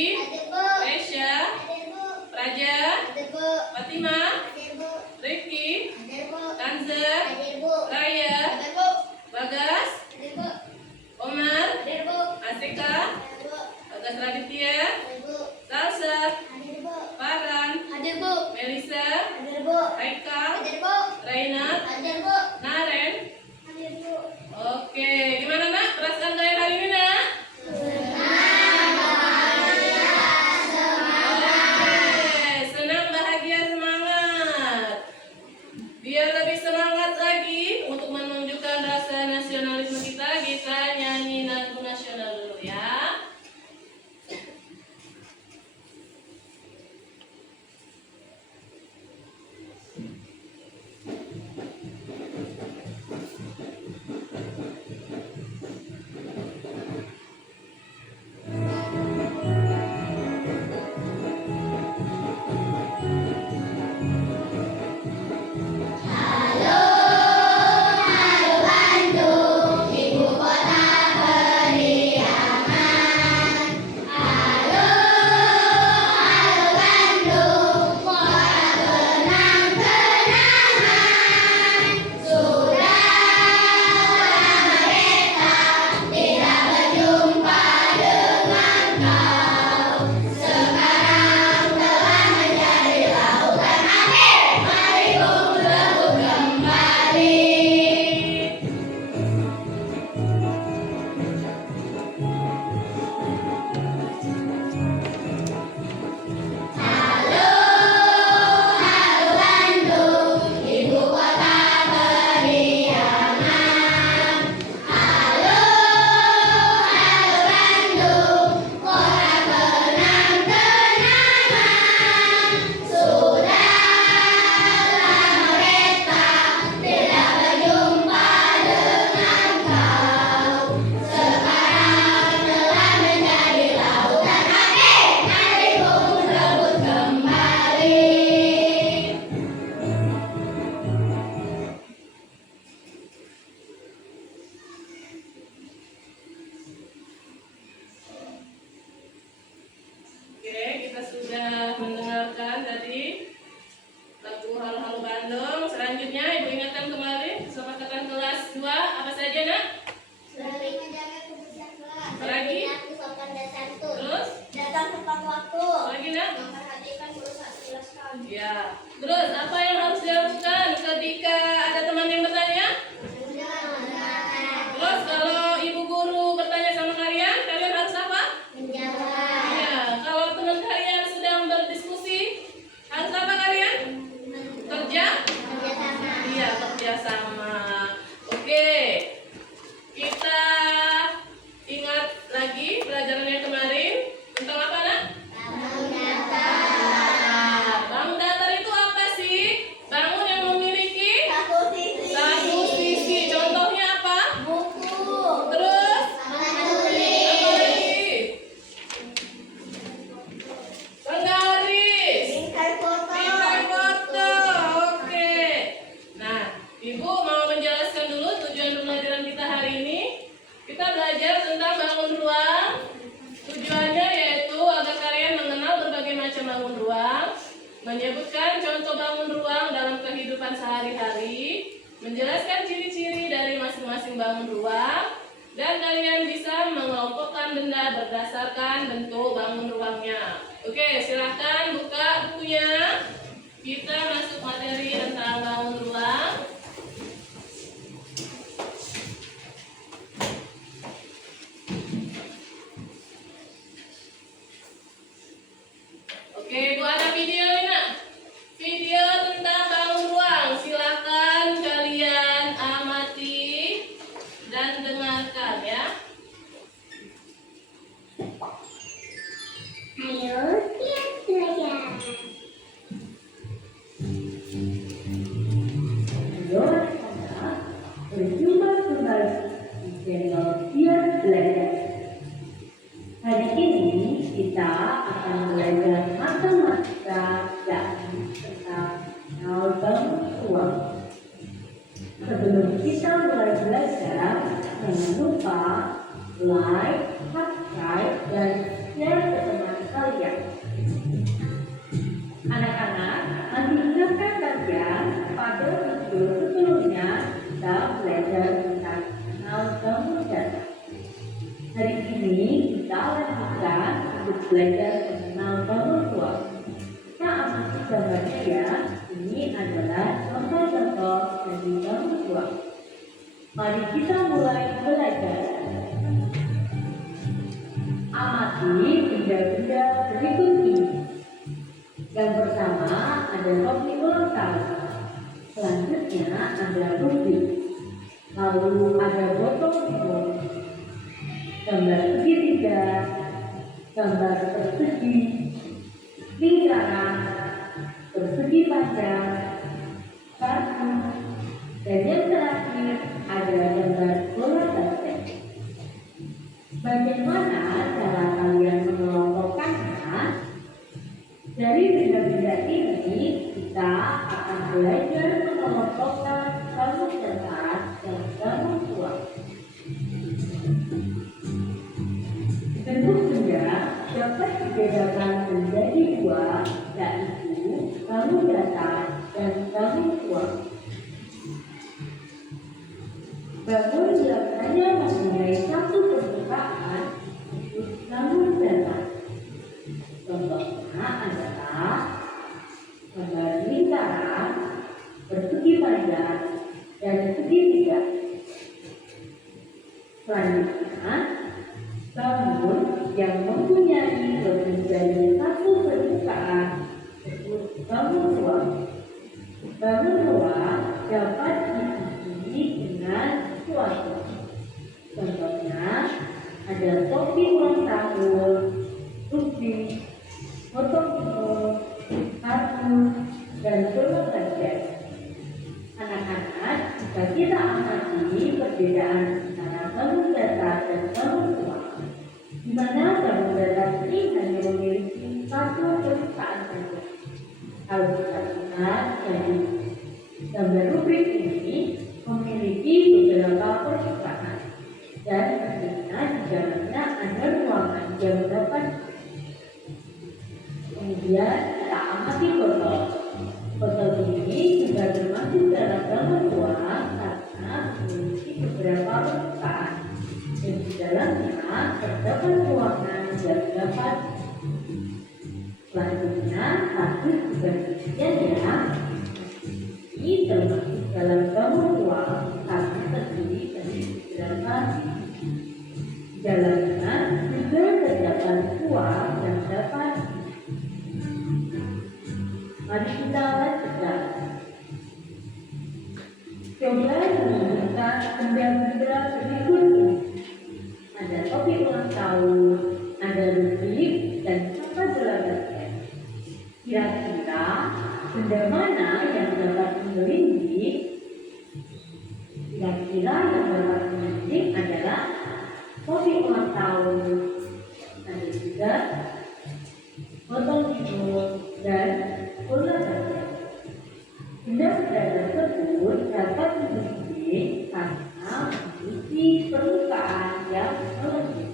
Adi, Resya, Praja, Fatima, Rifki, Kanza, Raya, Bagas, Omar, Asika, Bagas Raditya, Salsa, Farhan, Melisa, Haikal, Rainat, Naren. Oke, gimana nak perasaan kalian hari ini nak? Senang, bahagia, semangat. Biar lebih semangat lagi untuk menunjukkan rasa nasionalisme kita, kita nyanyi lagu nasional dulu ya. Sudah mendengarkan tadi lagu Halo-Halo Bandung. Selanjutnya Ibu ingatkan kembali kesepakatan kelas 2 apa saja nak? Saling menjaga kebersihan kelas. Lagi? Sopan dan santun. Terus? Datang tepat waktu. Lagi nak? Memperhatikan guru saat kelas kami. Ya. Terus apa yang harus dilakukan ketika ada teman yang bertanya? Terus kalau ibu guru bertanya sama kalian, kalian harus apa? Menjawab. Ya. Kalau teman kalian sedang berdiskusi, harus apa kalian? Kerja? Kerjasama. Iya, kerjasama. Oke. Kita ingat lagi pelajaran yang kemarin tentang apa nak? Bangun datar. Bangun datar itu apa sih? Bangun yang memiliki Satu sisi. satu sisi. Contohnya apa? Buku. Terus? Papan tulis. Apa lagi? Penggaris. Bingkai foto. Bingkai foto. Oke. Nah, Ibu mau menjelaskan dulu tujuan pembelajaran kita hari ini. Kita belajar tentang bangun ruang. Tujuannya yaitu agar kalian mengenal berbagai macam bangun ruang, menyebutkan contoh bangun ruang dalam kehidupan sehari-hari, menjelaskan ciri-ciri dari masing-masing bangun ruang, dan kalian bisa mengelompokkan benda berdasarkan bentuk bangun ruangnya. Oke, silahkan buka bukunya. Kita masuk materi tentang bangun ruang. Oke, Bu, ada video ini nak. Video tentang bangun ruang. Silakan kalian amati dan dengarkan ya. Ayo, lihat belajar. Halo anak-anak, berjumpa kembali di channel Siap Belajar. Hari ini kita akan belajar matematika yakni tentang hal bangun ruang. Sebelum kita mulai belajar, jangan lupa like, subscribe, dan share ke teman kita belajar tentang mengenal bangun data. Hari ini kita lanjutkan untuk belajar mengenal bangun ruang. Kita amati gambarnya ya. Ini adalah contoh-contoh dari bangun ruang. Mari kita mulai belajar. Amati benda-benda berikut ini. Yang pertama ada topi ulang tahun. Selanjutnya ada rubrik. Lalu ada botol minum. Gambar segitiga, gambar persegi, lingkaran, persegi panjang, kartu, dan yang terakhir ada gambar bola basket. Bagaimana cara kalian mengelompokkannya? Dari benda-benda ini kita akan belajar mengelompokkan bangun datar dan bangun ruang. Bentuk benda dapat dibedakan menjadi dua, yaitu bangun datar dan bangun ruang. Bangun yang hanya mempunyai satu permukaan disebut bangun datar. Contohnya adalah gambar lingkaran, persegi panjang, dan segitiga. Selanjutnya, bangun yang mempunyai lebih dari satu permukaan disebut bangun ruang. Bangun ruang dapat diisi dengan sesuatu. Contohnya ada topi ulang tahun, rubrik, botol minum, kartu, dan bola basket. Anak-anak, jika kita amati perbedaan antara bangun datar dan bangun ruang, di mana bangun datar ini hanya memiliki satu permukaan saja. Kalau kita lihat dari gambar rubrik ini memiliki beberapa permukaan, dan pastinya di dalamnya ada ruangan yang dapat. Kemudian kita amati botol. Botol ini juga termasuk dalam bangun ruang karena memiliki beberapa permukaan, dan di dalamnya terdapat ruangan yang dapat. Selanjutnya, kardus juga demikian ya. Ini termasuk dalam bangun ruang karena terdiri dari beberapa sisi. Di dalamnya juga terdapat ruang yang dapat. Mari kita lanjutkan. Coba menemukan benda-benda berikut ini. Ada topi ulang tahun, ada rubrik, dan apa bola basket. Kira-kira benda mana yang dapat memiliki? Kira-kira yang dapat memiliki adalah topi ulang tahun. Ada juga botol minum dan bola basket. Benda-benda tersebut dapat memiliki karena memiliki permukaan yang melebih,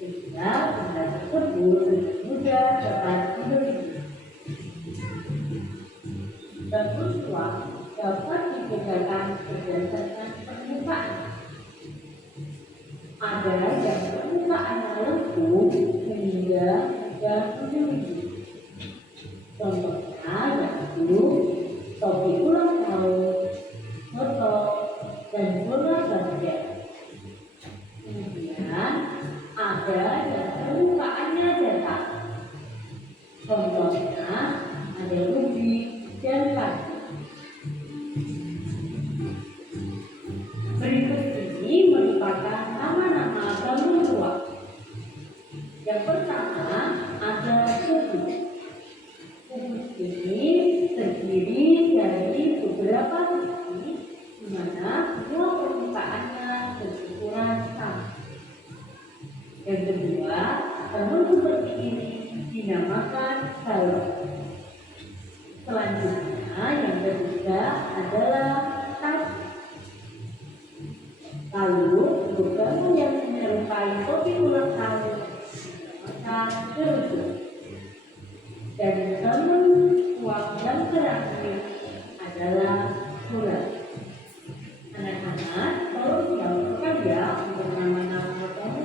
sehingga benda tersebut lebih mudah dapat memiliki. Bangun ruang dapat dibedakan berdasarkan permukaan. Ada yang permukaannya lengkung sehingga mudah memiliki. Contohnya yaitu topi ulang tahun, botol, dan bola basket. Kemudian ada yang permukaannya datar. Contohnya ada rubrik dan kartu. Berikut ini merupakan nama-nama bangun ruang. Yang pertama ada kubus. Kubus ini terdiri dari beberapa sisi, di mana semua permukaannya berukuran sama. Yang kedua, bangun seperti ini dinamakan balok. Selanjutnya, yang ketiga adalah tas. Lalu, untuk bangun yang menyerupai topi ulang tahun dinamakan geruduk. Dan bangun ruang yang terakhir adalah bola. tolong siapkan ya untuk nama-nama kamu.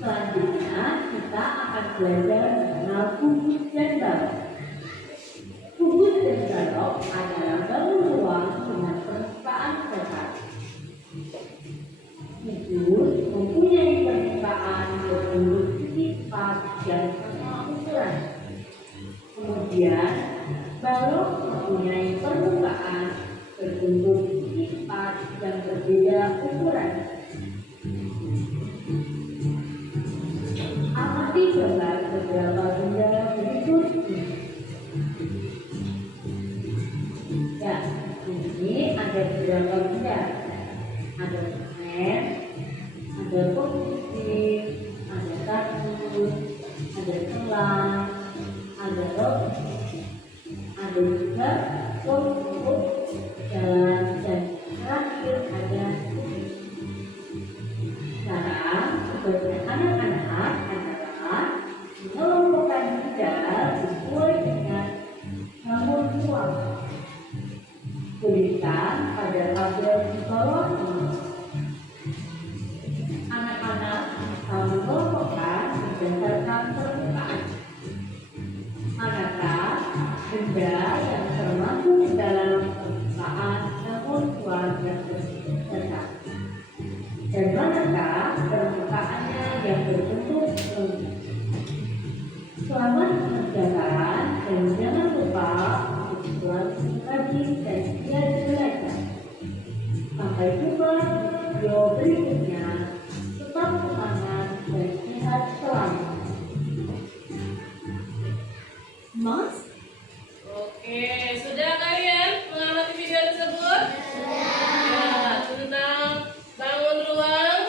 Selanjutnya, kita akan belajar mengenal kubus dan balok. Kubus dan balok adalah bangun ruang dengan permukaan datar. Kubus mempunyai permukaan berbentuk titik-titik yang sama ukuran. Kemudian, balok mempunyai permukaan berbentuk titik-titik yang berbeda ukuran. Amati gambar beberapa benda berikut ini. Ya, ini ada beberapa benda. Ada semen, ada kompusi, ada kardus, ada selang, ada roti, ada juga pokok, jalan, dan terakhir ada kucing. Sekarang, tugasnya anak-anak adalah mengelompokkan benda sesuai dengan bangun ruang. Tuliskan pada tabel di bawah ini. Anak-anak harus mengelompokkan berdasarkan permukaan. Manakah benda yang termasuk dalam permukaan bangun ruang yang berbentuk dan manakah permukaannya yang berbentuk lembut. Selamat mengerjakan dan jangan lupa untuk selalu rajin dan giat belajar. Sampai jumpa di video berikutnya. Tetap semangat dan sehat selalu. Mas? Oke, sudah kalian mengamati video tersebut? Ya, tentang bangun ruang.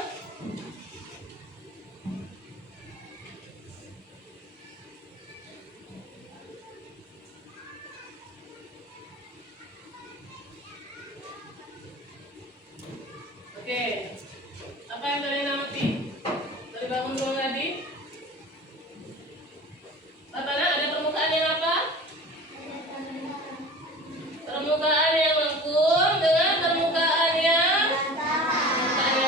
Oke, apa yang kalian amati dari bangun ruang tadi? Pertama, ada permukaan yang apa? Permukaan yang lengkung dengan permukaan yang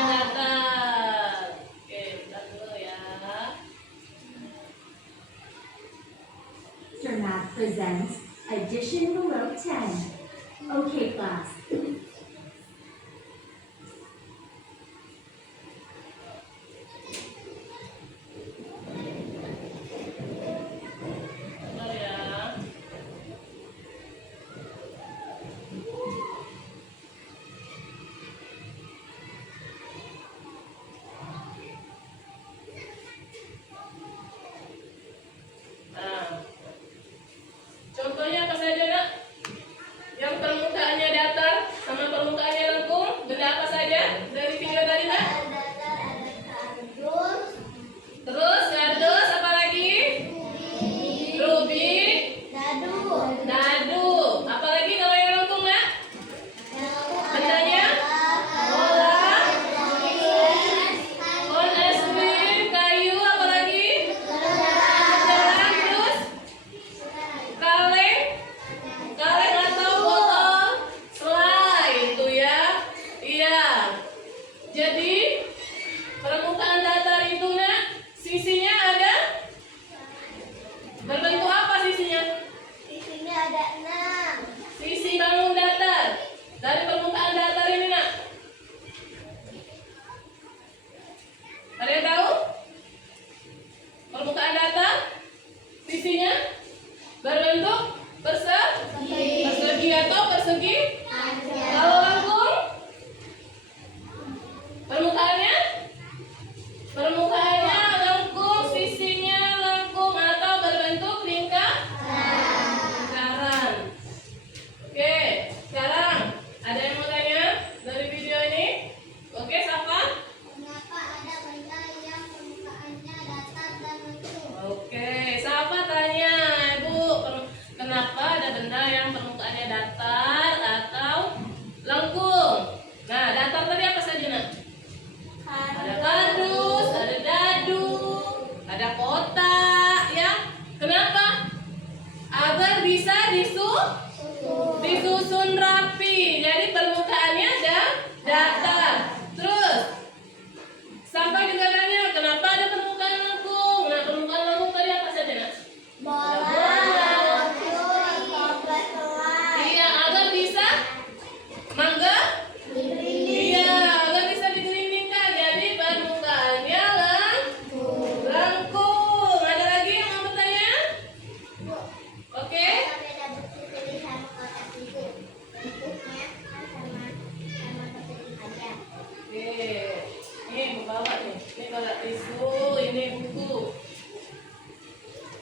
datar. Oke, bentar dulu ya. Math presents addition below 10. Okay, class. Bentar ya. Nah, contohnya apa saja, Nak? Yang permukaannya datar.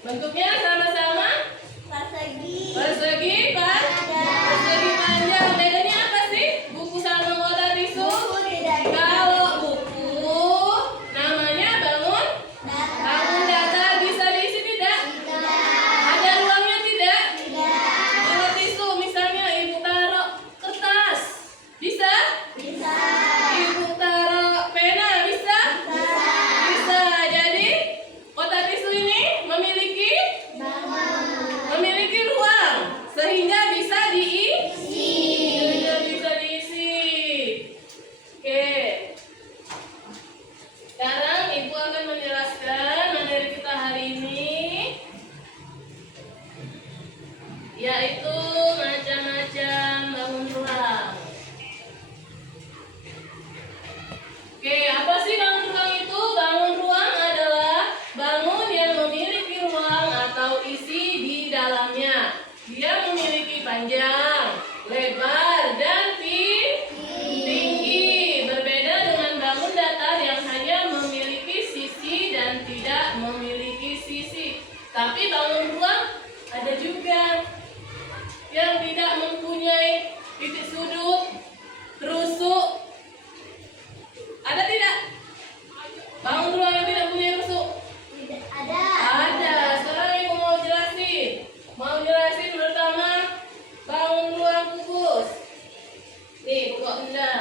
Bentuknya sama-sama Persegi. persegi, persegi panjang. Bedanya apa sih? Buku sama kotak tisu? Buku tidak Kalau buku namanya bangun data, bisa diisi tidak? Ada ruangnya tidak? Kalau tisu misalnya ibu taruh kertas, bisa? Ibu taruh pena, bisa? Bisa. Jadi kotak tisu ini memiliki ruang sehingga bisa diisi. Bisa diisi. Oke. Sekarang ibu akan menjelaskan materi kita hari ini, yaitu macam-macam bangun ruang. Oke, apa sih bangun ruang itu? Bangun ruang adalah bangun yang memiliki ruang atau isi di dalamnya. Dia memiliki panjang, lebar, dan tinggi. Berbeda dengan bangun datar yang hanya memiliki sisi dan tidak memiliki sisi. Tapi bangun ruang ada juga yang tidak mempunyai titik sudut, rusuk. Ada tidak? Bangun ruang yang tidak punya rusuk? Ada. Sekarang ibu mau jelasin. Pertama, bangun ruang kubus. Nih, pokok benda.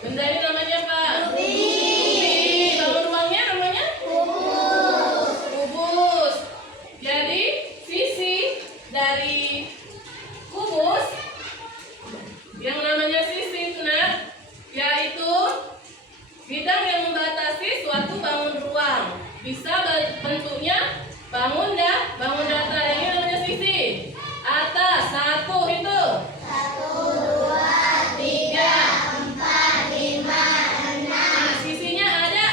Benda ini namanya apa? Rubi. Bangun ruangnya namanya? Kubus. Jadi, sisi dari kubus yang namanya sisi itu yaitu bidang yang membatasi suatu bangun ruang. Bisa bentuknya bangun datar, yang ini namanya sisi. Atas, 1 itu. 6. Nah, sisinya ada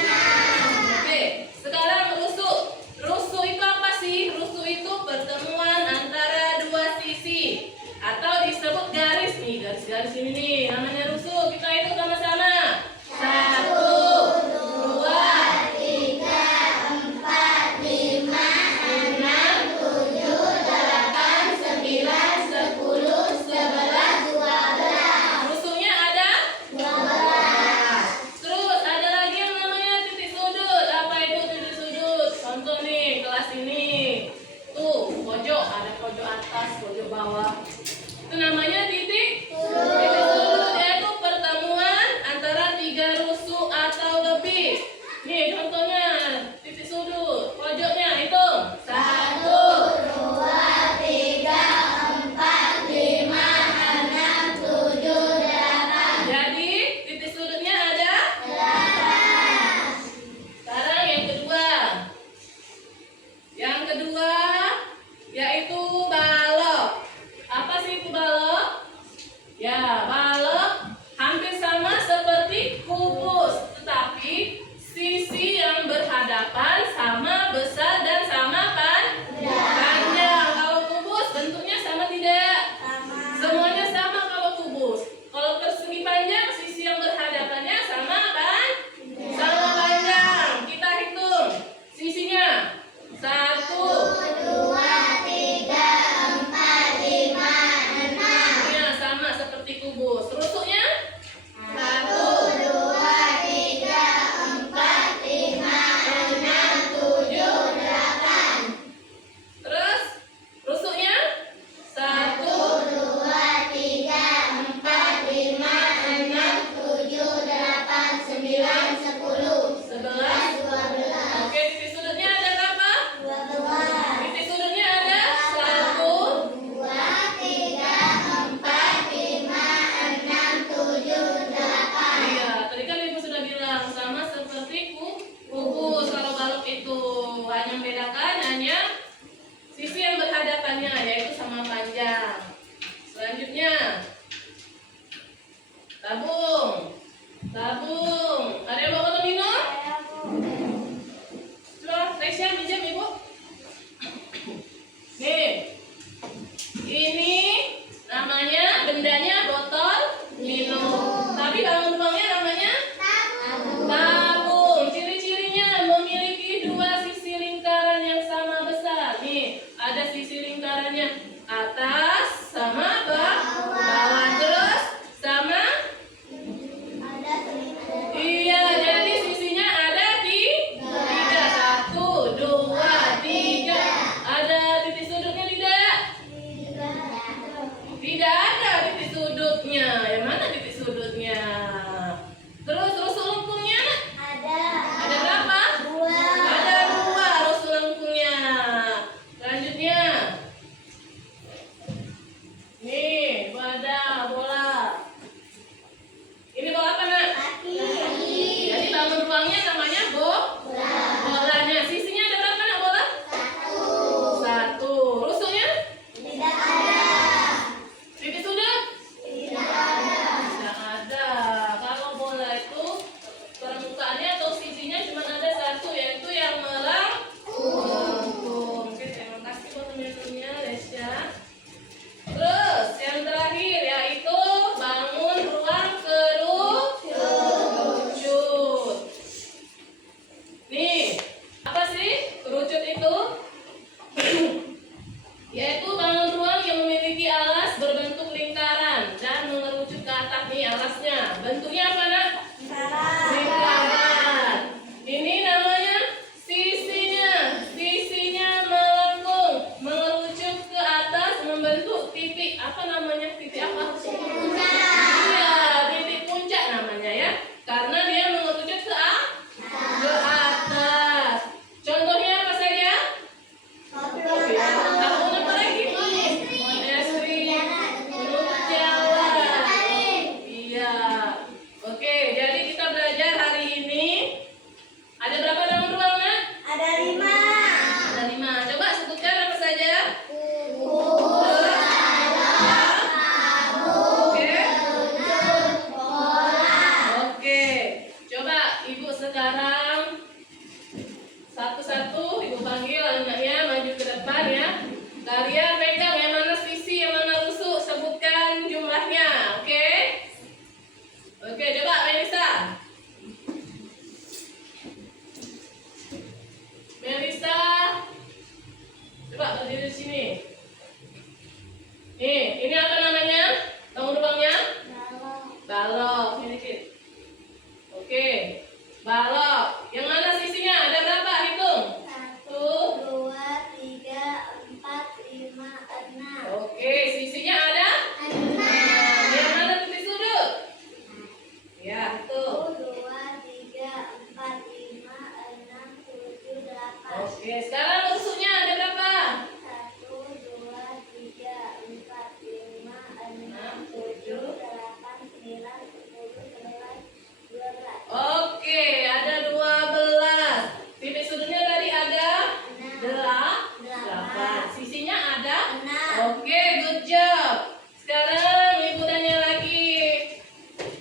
6. Oke, sekarang rusuk. Rusuk itu apa sih? Rusuk itu pertemuan antara dua sisi atau disebut garis nih, garis-garis ini nih namanya rusuk. Kita hitung sama-sama. 1, 2, 3, 4, 5, 6, ruangnya namanya bolanya. Sisinya ada berapa nak bola? Satu. Rusuknya? Tidak ada. Titik sudut? Tidak ada. Tidak ada. Kalau bola itu permukaannya atau sisinya cuma ada satu, yaitu yang melengkung. Oke, terima kasih buat teman-temannya, Lesya. Terus yang terakhir yaitu bangun ruang kerucut. Nih, apa sih kerucut itu? Yaitu bangun ruang yang memiliki alas berbentuk lingkaran dan mengerucut ke atap. Nih alasnya. Bentuknya apa nak? Lingkaran. Ini namanya sisinya. Sisinya melengkung, mengerucut ke atas, membentuk titik. Apa namanya? Titik apa? Iya, titik puncak namanya ya. Karena dia mengerucut ke atas. Contohnya apa saja? Tahun apa lagi? Es krim, menurut jalan. Iya. Oke, jadi kita belajar hari ini. Ada berapa dalam ruang, Nak? Ada 5. Ada 5. Coba sebutkan apa saja. Oke. Oke. Coba Ibu sekarang satu-satu Ibu panggil anaknya maju ke depan ya. Kalian pegang yang mana sisi, yang mana rusuk, sebutkan jumlahnya. Oke? Oke, coba Melisa. Melisa. Coba berdiri di sini. Nih, ini apa namanya? Bangun ruangnya? Balok. Ini dikit. Oke. Balok. Yang mana sisinya? Ada berapa? Hitung. 1, 2, 3, 4, 5, 6. Oke, sisinya ada? Yang mana titik sudut? Ya, itu. 1, 2, 3, 4, 5, 6, 7, 8. Oke, sekarang rusuknya ada berapa? 1, 2, 3, 4, 5, 6, 7, 8, 9, 10, 11, 12. Oke, ada 12. Titik sudutnya tadi ada 8. Sisinya ada? 6. Oke, good job. Sekarang Ibu tanya lagi.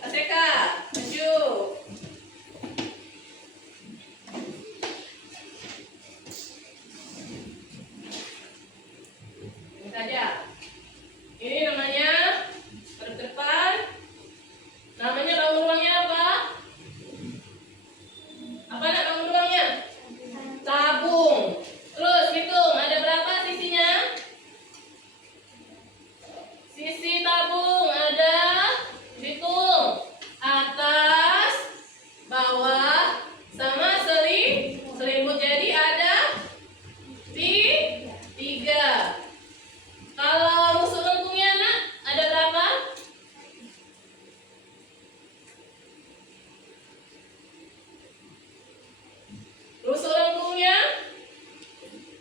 Aseka, maju. Ini saja. Ini namanya ke depan. Namanya bangun ruangnya apa? Apa nak bangun ruangnya? Tabung. Terus hitung, ada berapa sisinya? Sisi tabung ada, hitung, atas, bawah, sama selimut. Jadi ada 3. Kalau rusuk lengkungnya nak, ada berapa? Rusuk lengkungnya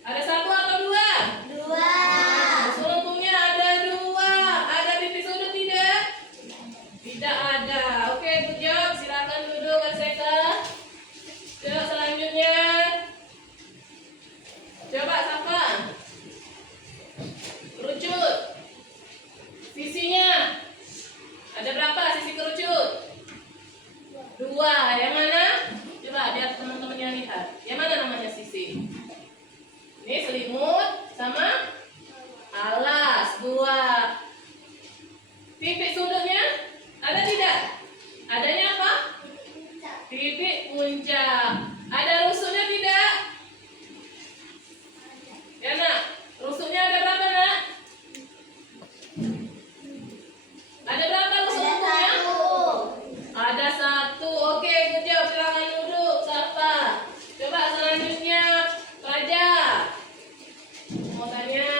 ada 1 atau 2? 2. Rusuk lengkungnya ada 2. Ada titik sudut tidak? Tidak ada. Oke, good job. Silakan duduk, Aseka. Coba selanjutnya. Coba Safa. Kerucut. Sisinya ada berapa sisi kerucut? 2. Yang mana? Coba biar teman-temannya lihat. Yang mana namanya sisi? Ini selimut sama alas. 2. Titik sudutnya ada tidak? Adanya apa? Titik puncak. Ada rusuknya tidak? Ya nak, rusuknya ada berapa nak? Ada berapa rusuk Ada lengkungnya? 1. Ada 1. Oke, good job. Silakan duduk, Safa. Coba selanjutnya, Raja. Mau tanya.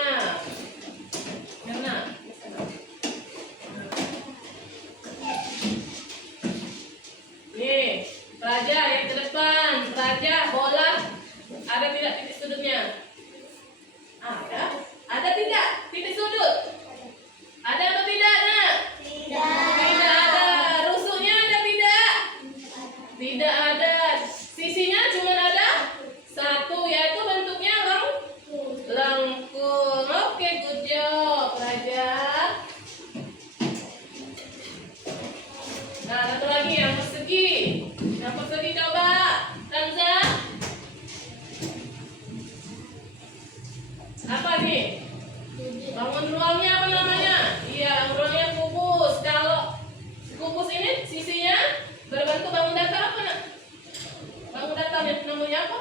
Mana? Nih, Raja yang ke depan. Raja, bola. Ada tidak titik sudutnya? Ada. Ada tidak titik sudut? Ada atau tidak, nak? Tidak. Tidak ada. Rusuknya ada tidak? Tidak ada. Sisinya cuma ada satu, yaitu bentuknya lengkung. Oke, good job, pelajar. Nah, satu lagi yang persegi. Yang persegi coba, Tanza. Apa nih? Bangun ruangnya apa namanya? Iya, ruangnya kubus. Kalau kubus ini sisinya berbentuk bangun datar apa nak? Bangun datar namanya apa?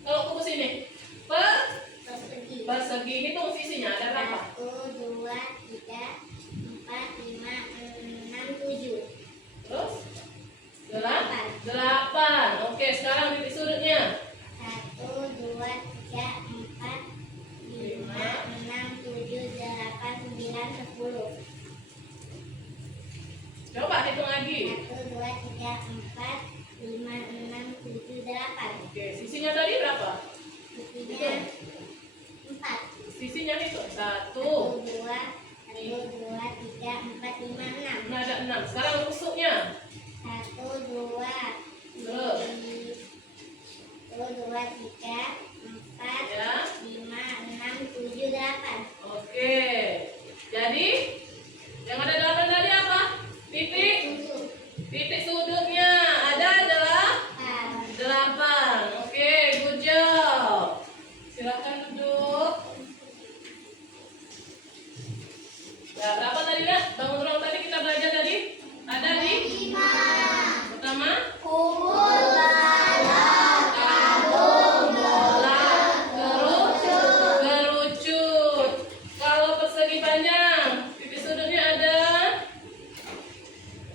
Kalau kubus ini persegi, hitung sisinya ada berapa? 1, 2, 3, 4, 5, 6, 7. Terus? 8. Oke, sekarang titik sudutnya. 1, 2, 3, 4, 5, 6, 7, 8, 9, 10. Coba hitung lagi. 1, 2, 3, 4, 5, 6, 7, 8. Oke, sisinya tadi berapa? Sisinya 4. Sisinya itu 1. 1, 2, 3, 4, 5, 6. Nah, ada 6. Sekarang rusuknya. 1, 2, Terus. 3, 4, Ya. 5, 6, 7, 8. Oke. Jadi yang ada 8 tadi apa? Titik. Titik sudutnya adalah 8. Oke, good job. Silakan duduk. Ya, berapa tadi ya? Bangun ruang tadi kita belajar tadi? Ada di? Pertama? Kerucut. Kalau persegi panjang, titik sudutnya ada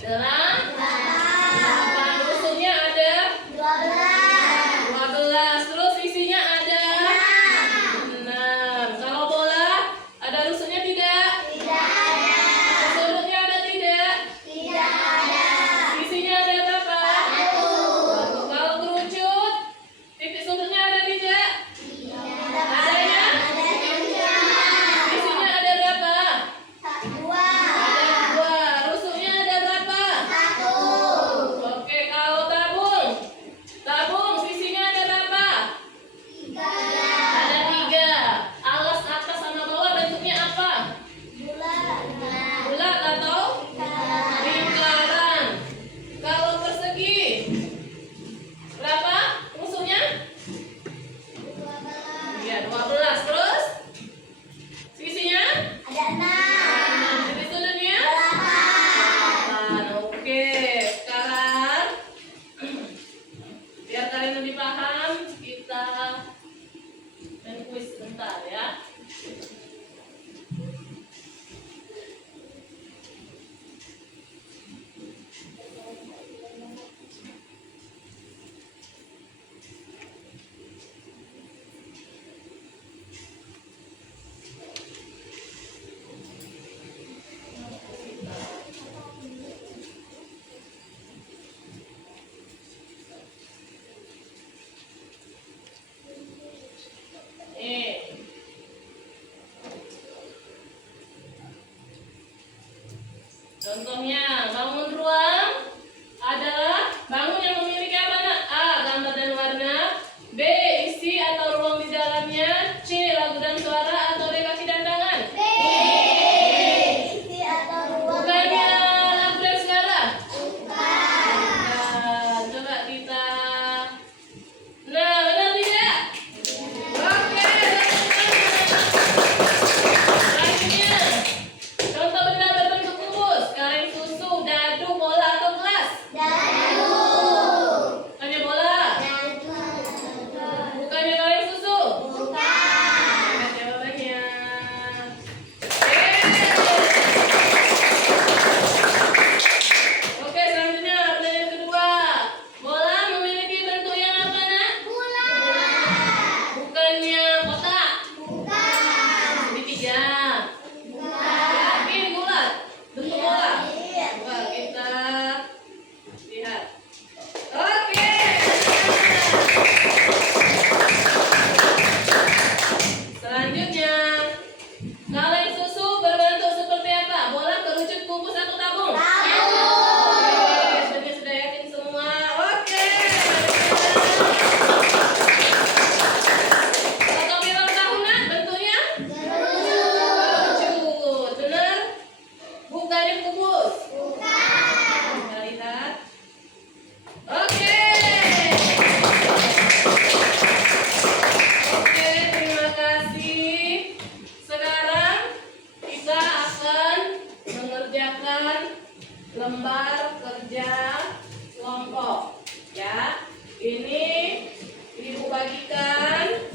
8. Rusuknya ada 12. Terus isinya ada 6. Kalau bola ada rusuknya tidak? Sudutnya ada tidak? Isinya ada berapa? 1. Kalau kerucut, titik sudutnya ada tidak? Adanya? Isinya ada berapa? Ada 2. Rusuknya ada berapa? Oke, kalau tabung. Tabung sisinya ada berapa? Ada 3. Alas atas sama bawah bentuknya apa? Bulat atau lingkaran? Kalau persegi berapa rusuknya? Iya, 12. Terus sisinya? Titik sudutnya? 8. Oke, sekarang biar kalian lebih paham, kita main kuis sebentar ya. Nih, Ini ibu bagikan.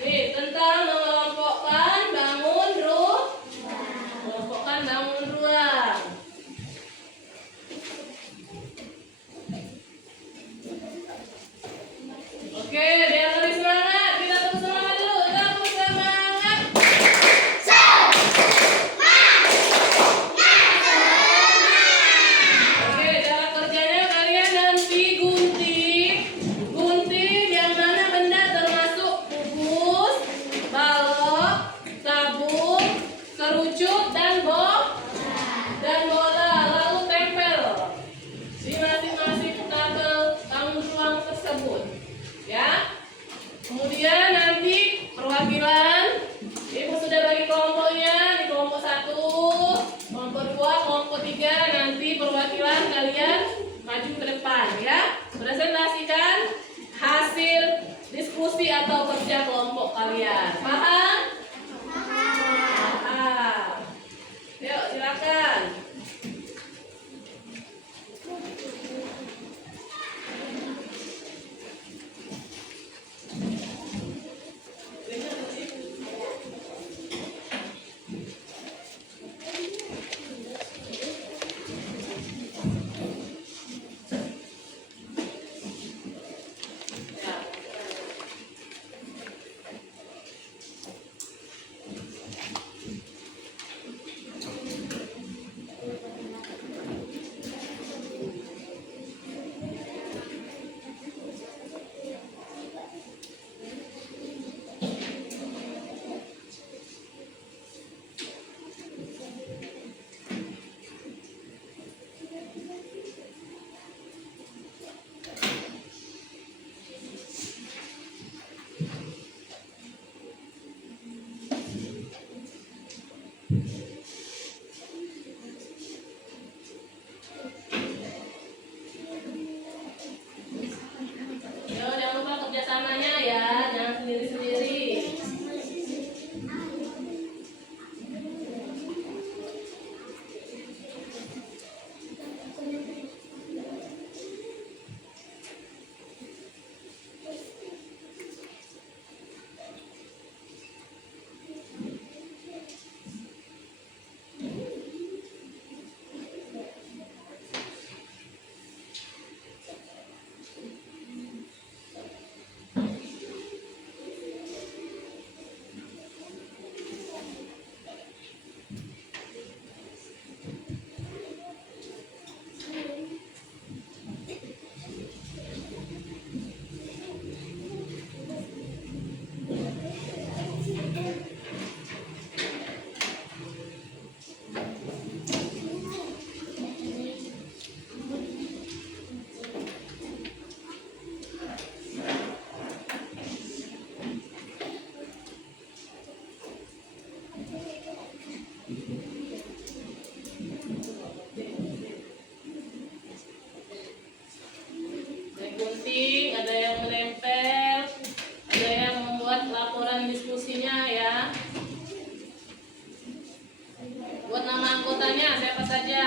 Nih, tentang mengelompokkan bangun mengelompokkan bangun ruang. Oke, biar lebih semangat, kita tepuk semangat dulu. Tepuk semangat. Oke, cara kerjanya kalian nanti gunting. Gunting yang mana benda termasuk kubus, balok, sabuk, kerucut, dan bola. Lalu tempel di masing-masing tabel bangun ruang tersebut. Ya. Kemudian nanti perwakilan ibu sudah bagi kelompoknya di kelompok 1, kelompok 2, kelompok 3. Nanti perwakilan kalian maju ke depan ya. Presentasikan hasil diskusi atau kerja kelompok kalian. Paham? Paham. Yuk, silakan. Ya. Yo, jangan lupa kerjasamanya ya, jangan sendiri-sendiri. Ada yang gunting, ada yang menempel, ada yang membuat laporan diskusinya ya. Buat nama anggotanya siapa saja?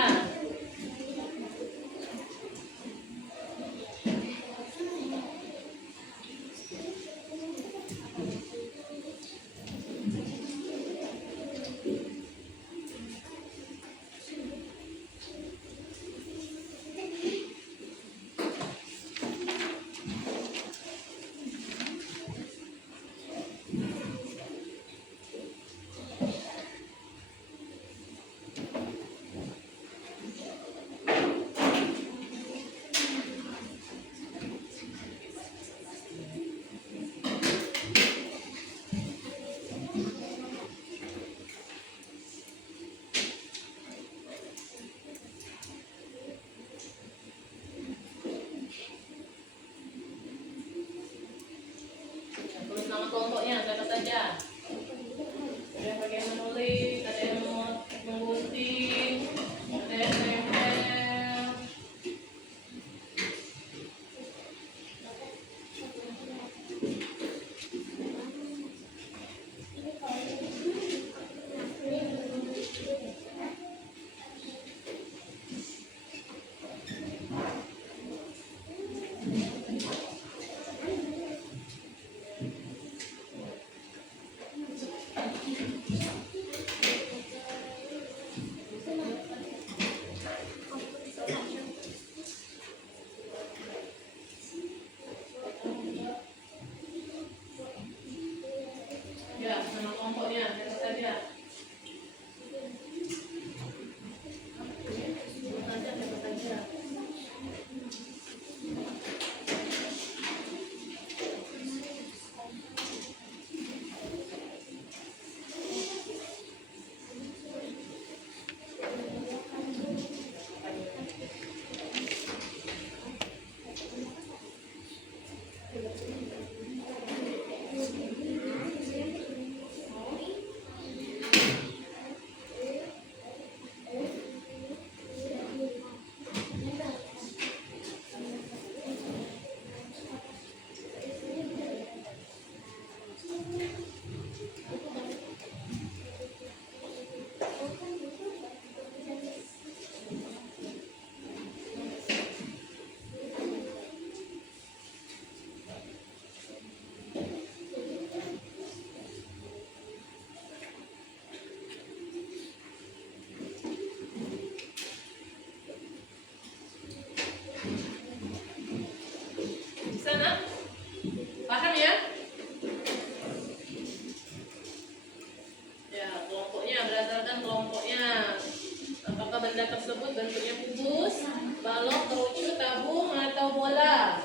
berdasarkan kelompoknya. Apakah benda tersebut bentuknya kubus, balok, kerucut, tabung, atau bola?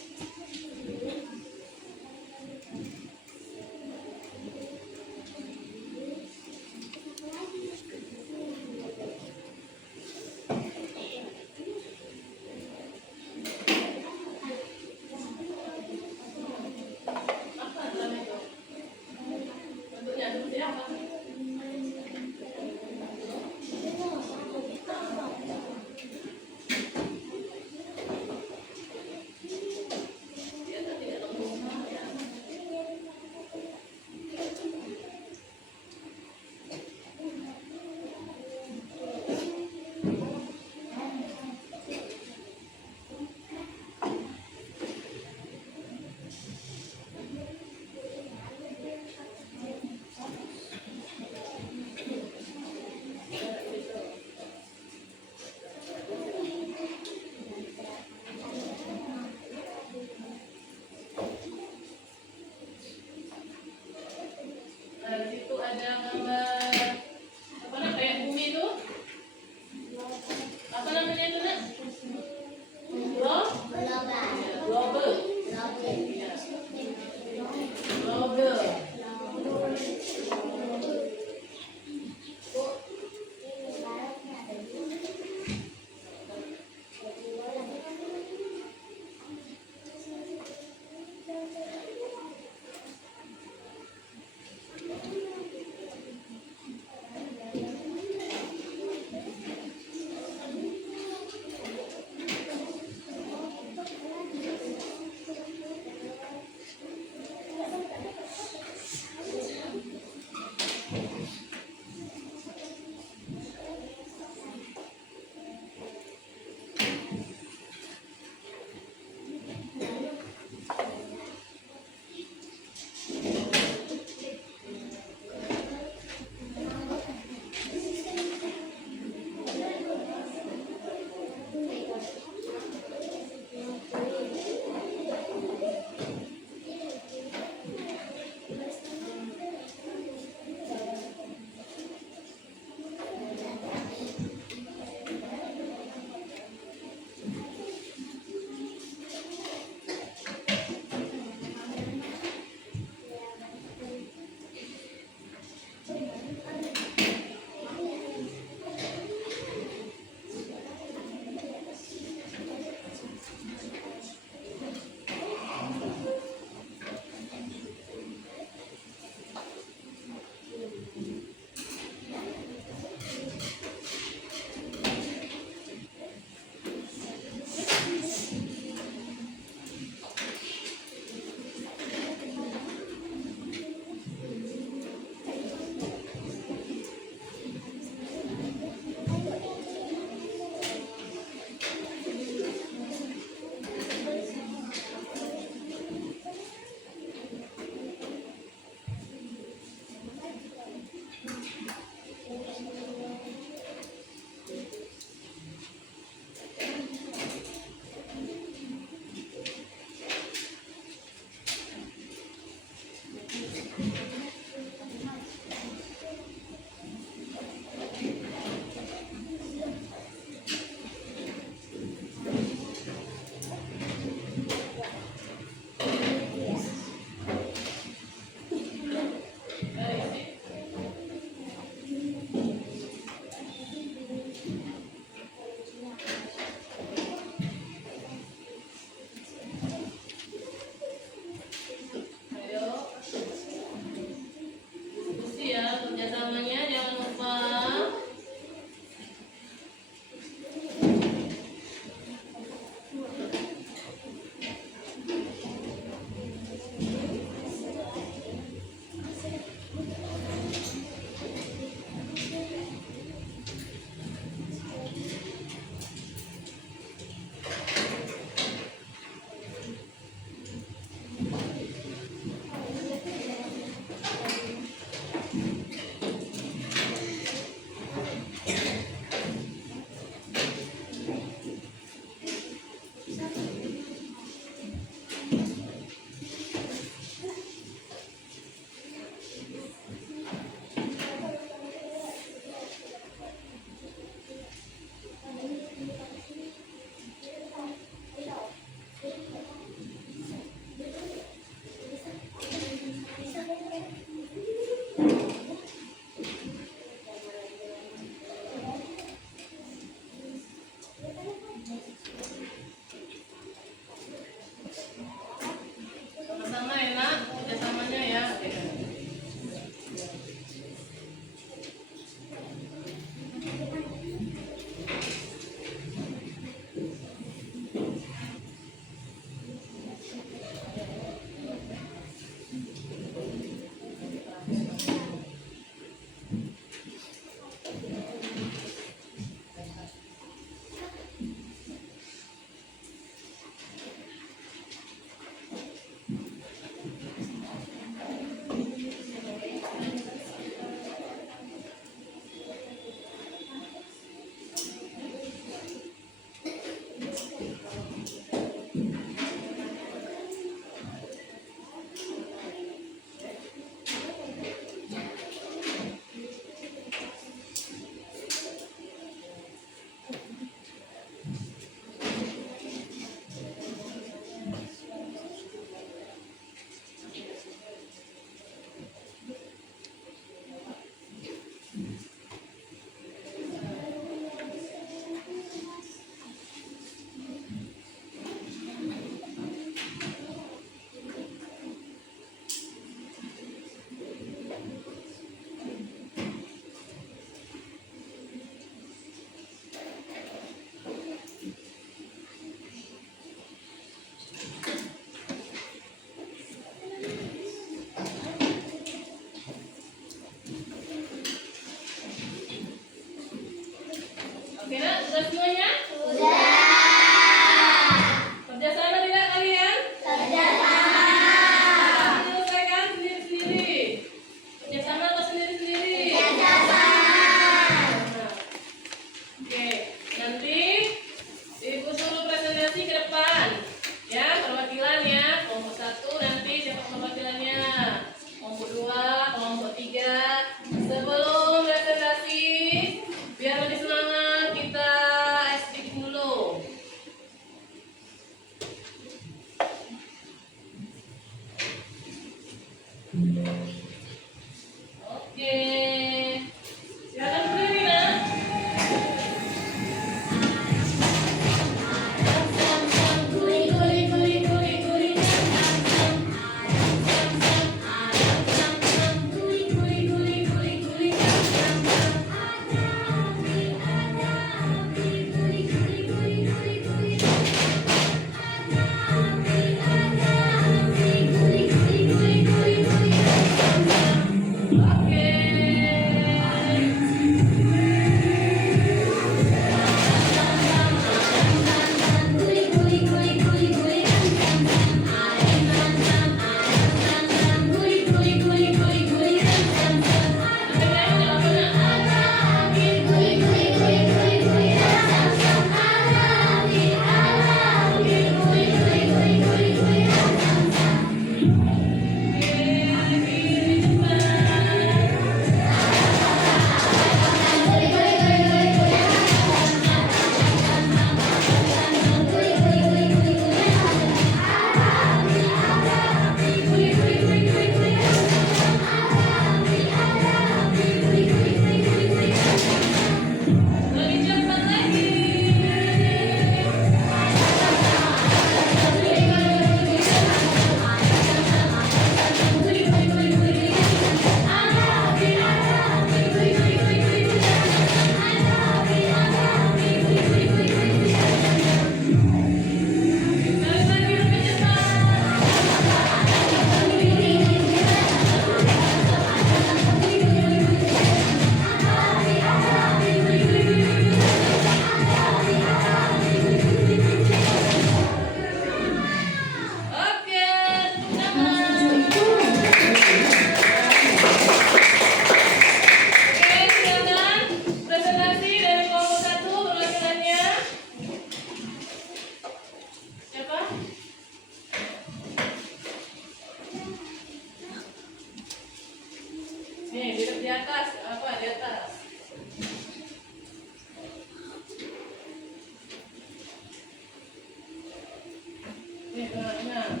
Sini tengah-tengah.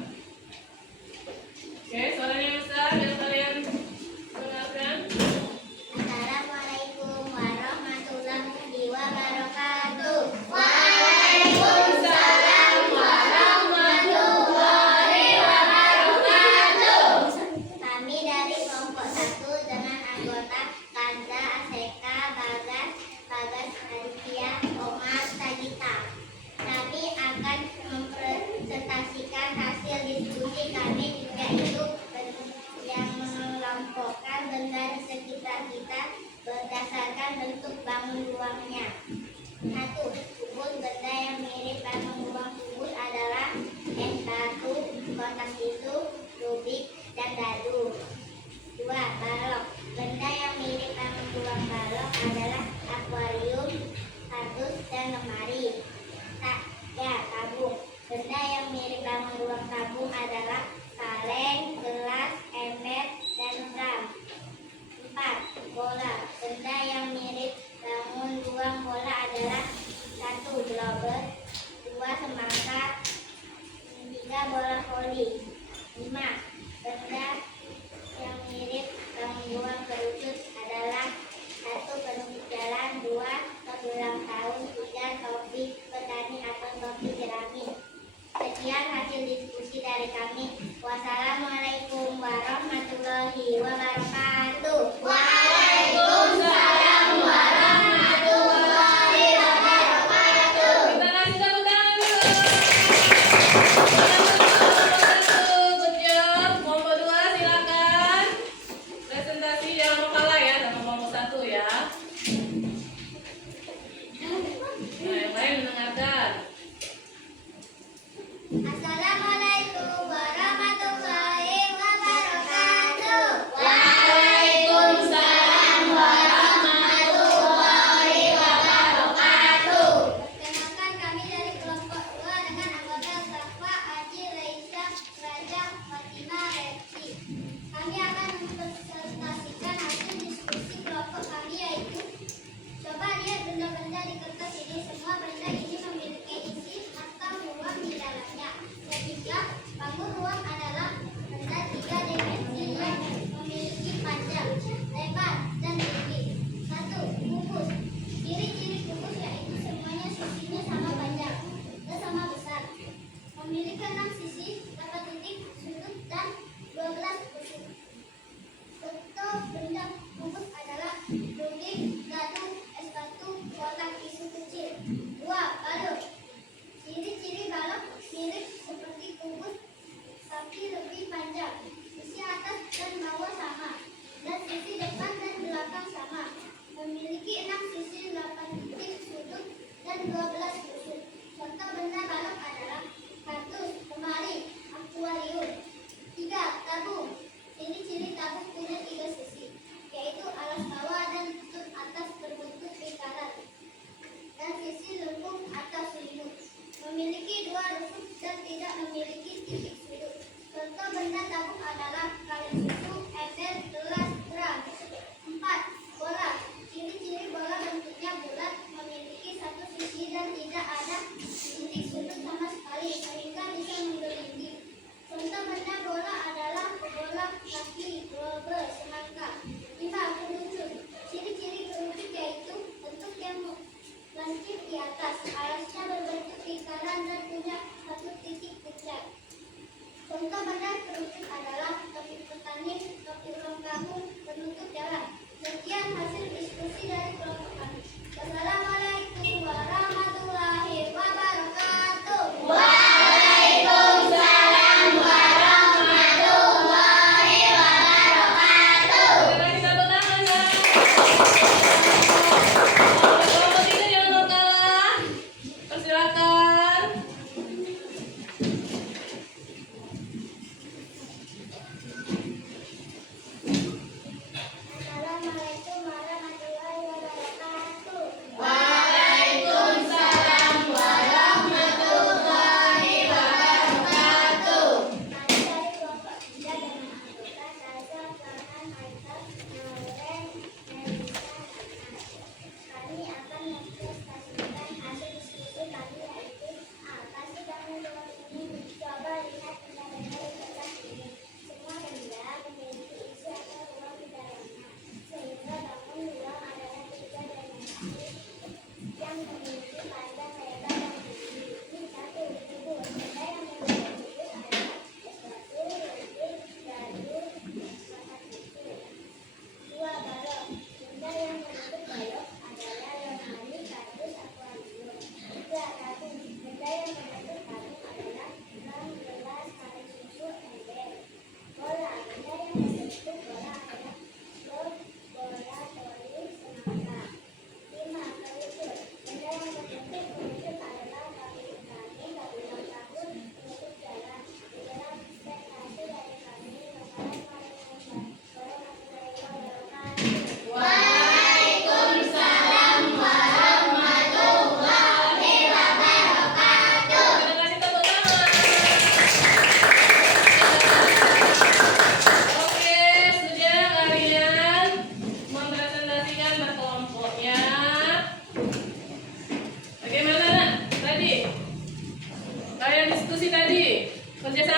Oke, suaranya besar biar kalian dengarkan. Assalamualaikum warahmatullahi wabarakatuh. Waalaikumsalam warahmatullahi wabarakatuh. Kami dari kelompok 1 dengan anggota Kanza, Aseka, Bagas, Aditya, Omar, Sagita. Kami akan mempresentasikan hasil diskusi kami, yaitu yang mengelompokkan benda di sekitar kita berdasarkan bentuk bangun ruangnya. 1. Kubus. Benda yang mirip bangun ruang kubus adalah es batu, kotak tisu, rubik, dan dadu. 2. Balok. Benda yang mirip bangun ruang balok adalah akuarium, kardus, dan lemari. 3. Tabung. Benda yang mirip bangun ruang tabung adalah kaleng, gelas, ember, dan drum. 4. Bola. Benda yang mirip bangun ruang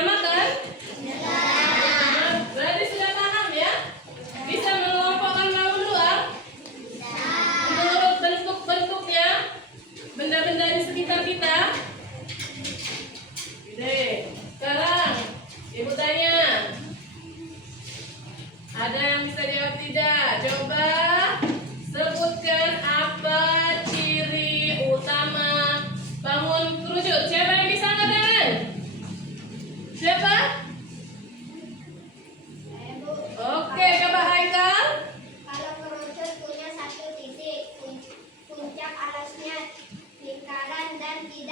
Sama kan? Nah, berarti sudah paham ya? Bisa mengelompokkan bangun ruang? Menurut bentuk-bentuknya, benda-benda di sekitar kita. Oke, sekarang ibu tanya, ada yang bisa jawab tidak? Coba sebutkan apa ciri utama bangun kerucut. Siapa yang bisa angkat tangan? Siapa? Oke, coba Haikal. Kalau kerucut punya satu titik, puncak alasnya lingkaran dan tidak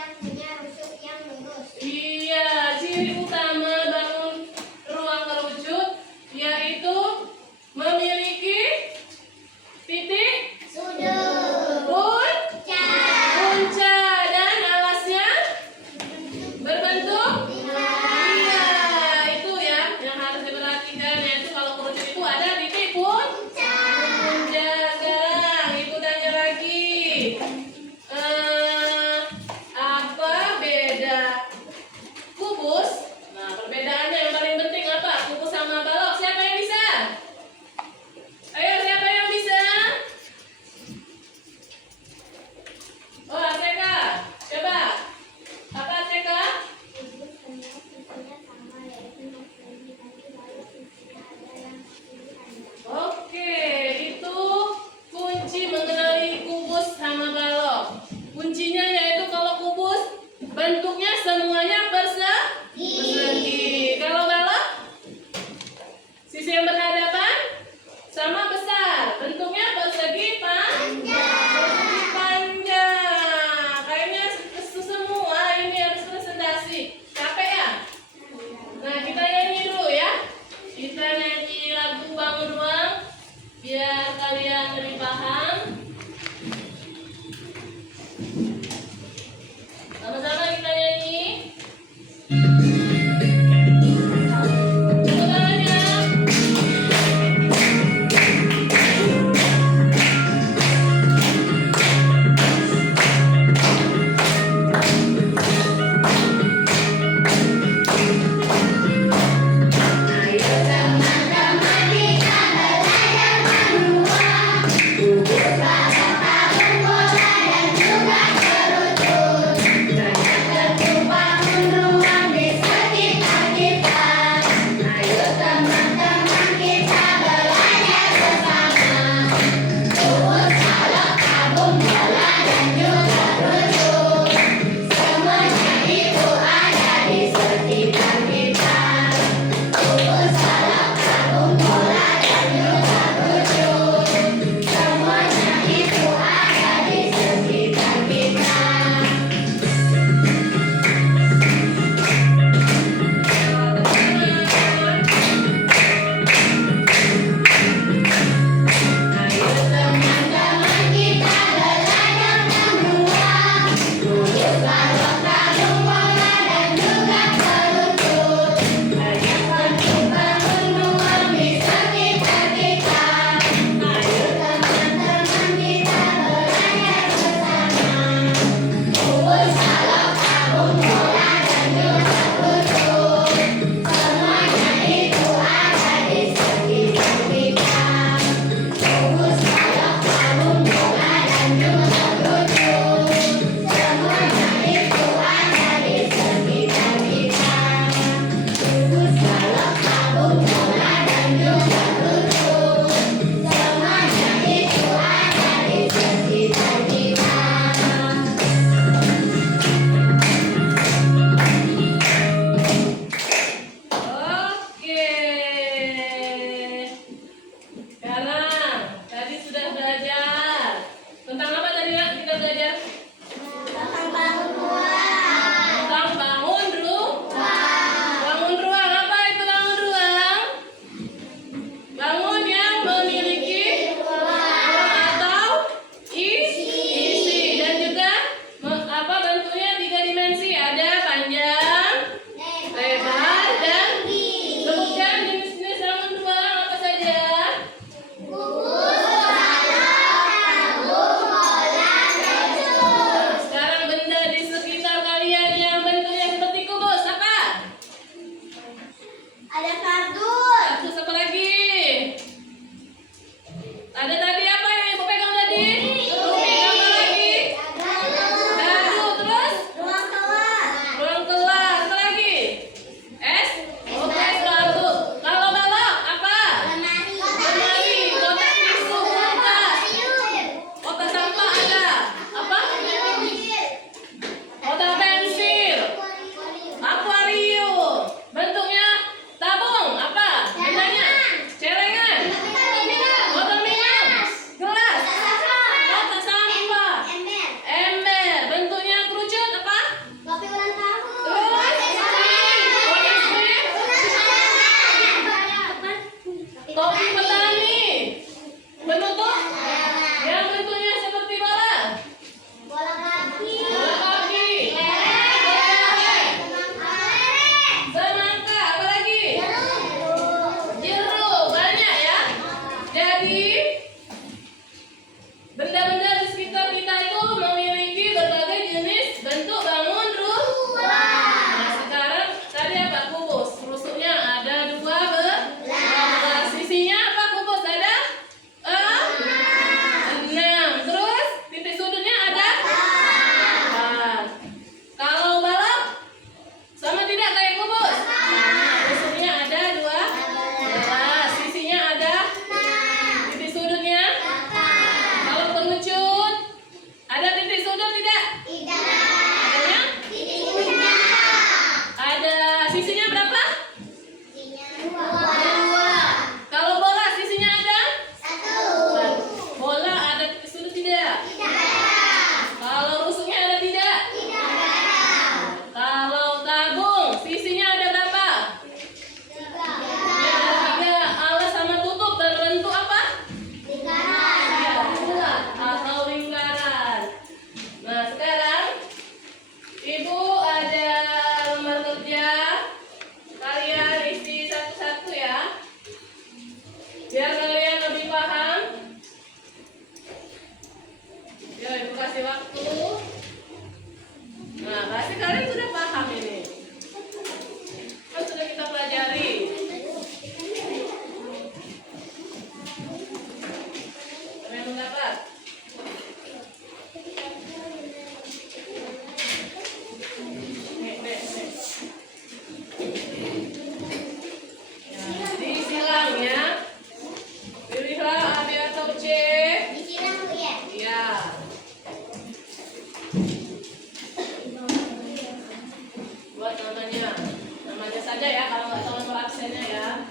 absennya ya.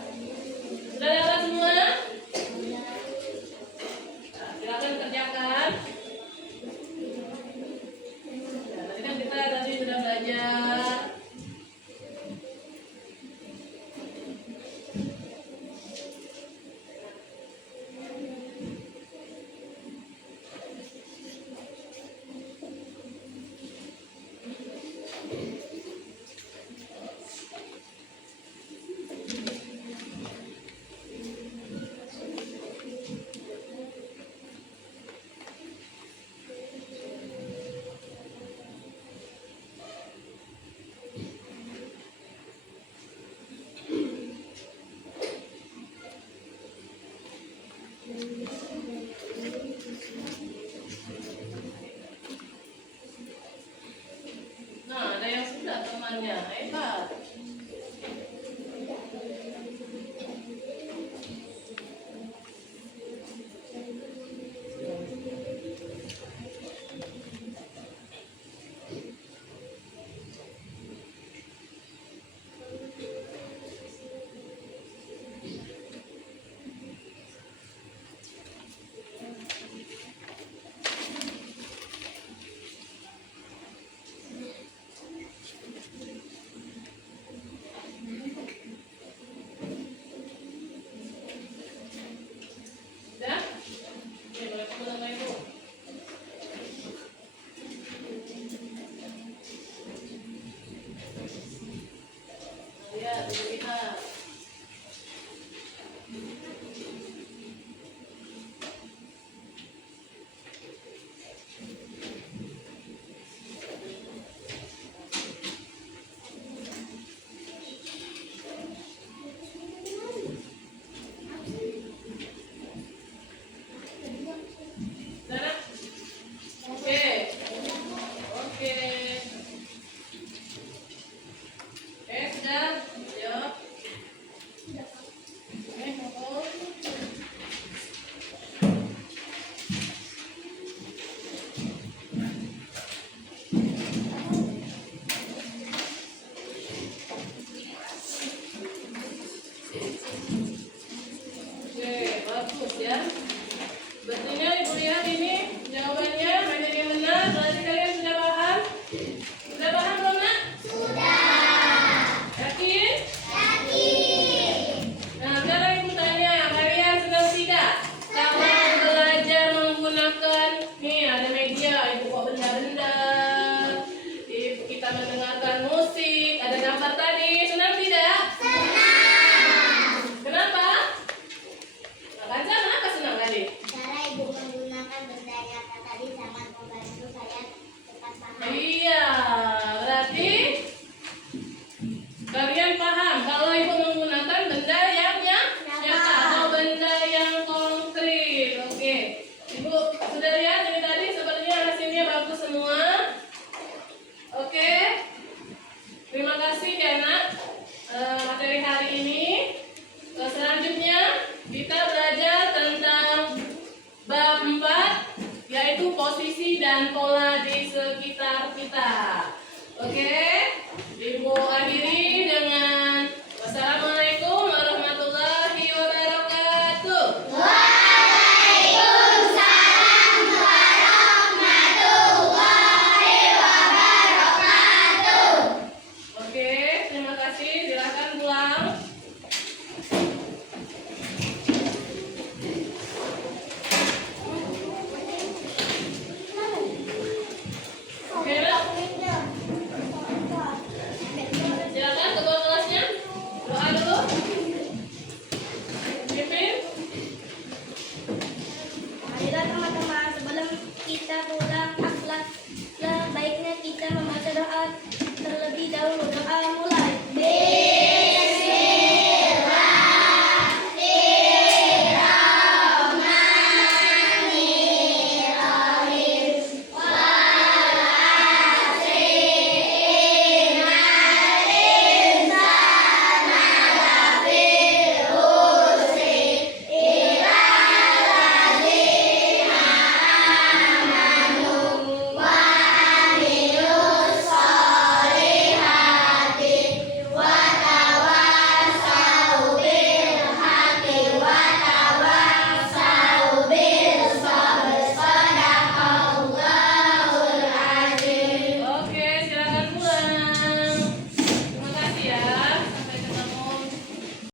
Sudah dapat semua? Nah, silakan kerjakan. Ya, tadi kan kita tadi sudah belajar. Nah, ada yang sudah temannya. Hebat. Sudah? Oke, boleh tepuk tangan Ibu. Lihat, Ibu lihat. Sudah? Oke. Oke. Oke, sudah. Ayo. Mohon. Oke, bagus ya. Betulnya Ibu lihat ini jawabannya banyak yang benar. Berarti kalian sudah paham? Sudah paham belum nak? Sudah. Yakin? Yakin. Nah, sekarang Ibu tanya, kalian senang tidak? Kalau belajar menggunakan nih ada media, Ibu kok benda-benda. Ibu kita mendengarkan musik, ada gambar tadi, senang tidak? Kenapa? Nah, Kanza, kenapa senang tadi? Cara ibu menggunakan benda nyata tadi sangat membantu saya cepat paham. Iya, berarti kalian paham kalau ibu menggunakan benda yang nyata atau benda yang konkret. Oke, ibu sudah lihat ini tadi sepertinya hasilnya bagus semua. Oke, terima kasih ya nak materi hari ini. Selanjutnya kita belajar tentang bab 4 yaitu posisi dan pola di sekitar kita. Oke, Ibu akhiri dengan wassalamualaikum warahmatullahi wabarakatuh. Waalaikumsalam warahmatullahi wabarakatuh. Oke, terima kasih. Silakan pulang. Oke, nak? Silakan ketua kelasnya. Doa dulu. Pimpin. Marilah teman-teman, sebelum kita pulang akhlak, sebaiknya kita membaca doa terlebih dahulu. Doa mulai.